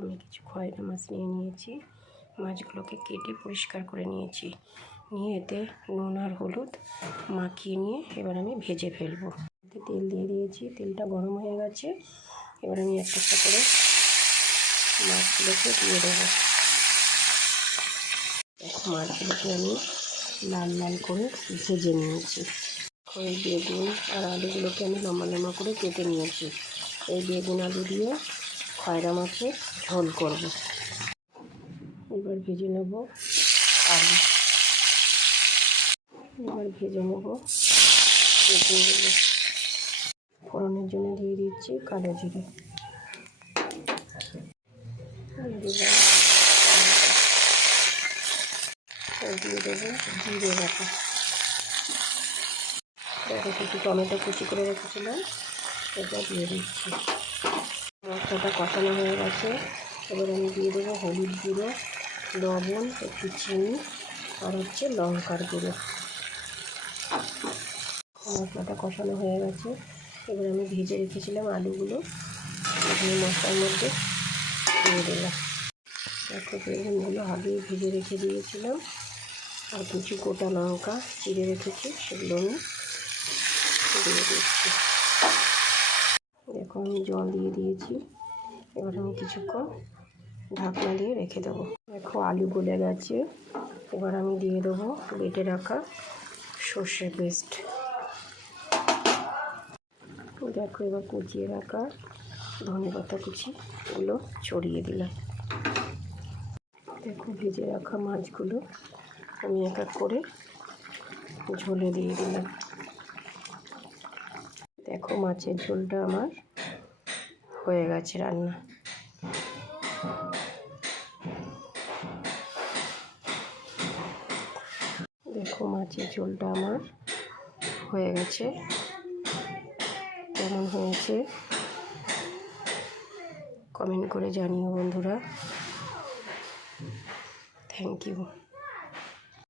আমি কিছু খয়রা মাছ নিয়ে নিয়েছি। মাছগুলোকে কেটে পরিষ্কার করে নিয়েছি। নিয়ে এতে নুন আর হলুদ মাখিয়ে নিয়ে এবার আমি ভেজে ফেলবো। তেল দিয়ে দিয়েছি, তেলটা গরম হয়ে গেছে। এবার আমি একটা একটা করে মাছগুলোকে দিয়ে দেবো। মাছগুলোকে আমি লাল লাল করে ভেজে নিয়েছি। এই বেগুন আর আলুগুলোকে আমি লম্বা লম্বা করে কেটে নিয়েছি। এই বেগুন আলু দিয়ে খয়রা মাছের ঝোল করব। এবার ভেজে নেব আলু। এবার ভেজে নেব বেগুনগুলো। ফোড়নের জন্য দিয়ে দিচ্ছি কালো জিরে। দিয়ে দেবো জিরে বাটা। দেখো কিছু টমেটো কুচি করে রেখেছিলাম, এটা দিয়ে দিচ্ছি। মশলাটা কষানো হয়ে গেছে। এবার আমি দিয়ে দেবো হলুদ গুঁড়ো, লবণ, একটু চিনি আর লঙ্কার গুঁড়ো। মশলাটা কষানো হয়ে গেছে। এবার আমি ভেজে রেখেছিলাম আলুগুলো এখানে মশলার মধ্যে দিয়ে দিলাম। দেখো বেগুনগুলো আগেই ভেজে রেখে দিয়েছিলাম, আর কিছু গোটা লঙ্কা চিড়ে রেখেছি, সেগুলো আমি দিয়ে দিচ্ছি। দেখো আমি জল দিয়ে দিয়েছি। এবার আমি কিছুক্ষণ ঢাকনা দিয়ে রেখে দেবো। দেখো আলু গলে গেছে। এবার আমি দিয়ে দেবো বেটে রাখা সর্ষে পেস্ট। দেখো এবার কুচিয়ে রাখা ধনেপাতা কুচিগুলো ছড়িয়ে দিলাম। দেখো ভেজে রাখা মাছগুলো আমি এক এক করে ঝোলে দিয়ে দিলাম। দেখো মাছের ঝোলটা আমার হয়ে গেছে রান্না। দেখো মাছের ঝোলটা আমার হয়ে গেছে। কেমন হয়েছে কমেন্ট করে জানিও বন্ধুরা। Thank you.